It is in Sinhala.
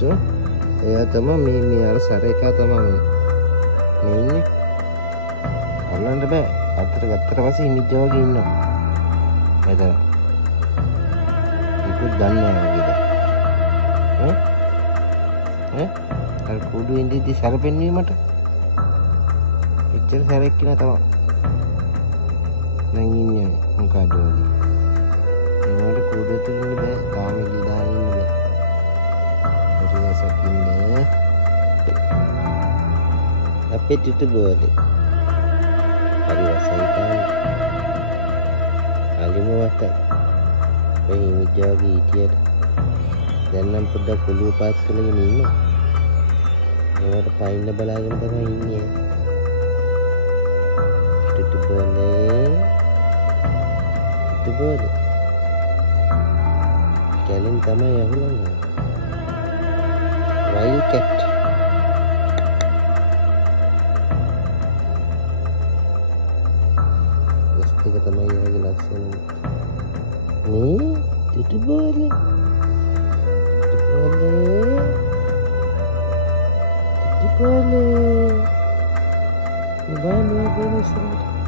චෝ එයා තමයි මේ අර සැර එක තමයි මේ ඉන්නේ. අල්ලන්න බෑ. අතට ගත්තට පස්සේ ඉනිජ්ජ වගේ ඉන්නවා. එතන. ඉක්ුත් දන්නේ නැහැ වගේද. අර කුඩු ඉඳිද්දි සැර පෙන්වීමට. එච්චර සැරෙක් කිනා තමයි. දැන් ඉන්නේ මොකද වගේ. ඒකට කුඩු ඇතුළේ ඉන්න බෑ. තාම එළි දාගෙන ඉන්න බෑ. ඊට ඉන්නේ අපේ චුටු බෝලේ. හරි වසයි තමයි. අලිම වට. මේ මිජාගේ ඉතියට දැන් නම් පොඩ්ඩක් ඔළුව පාත් කරගෙන ඉන්නවා. ඒවට පයින්න බලාගෙන තමයි ඉන්නේ. චුටු බෝලේ. චුටු බෝලේ. කැලෙන් තමයි යහුලන්නේ. Wild cat. Kita තමයි යාගේ ලක්ෂණ. චුටු බෝලේ. චුටු බෝලේ. බාන්නේ වෙනසක්.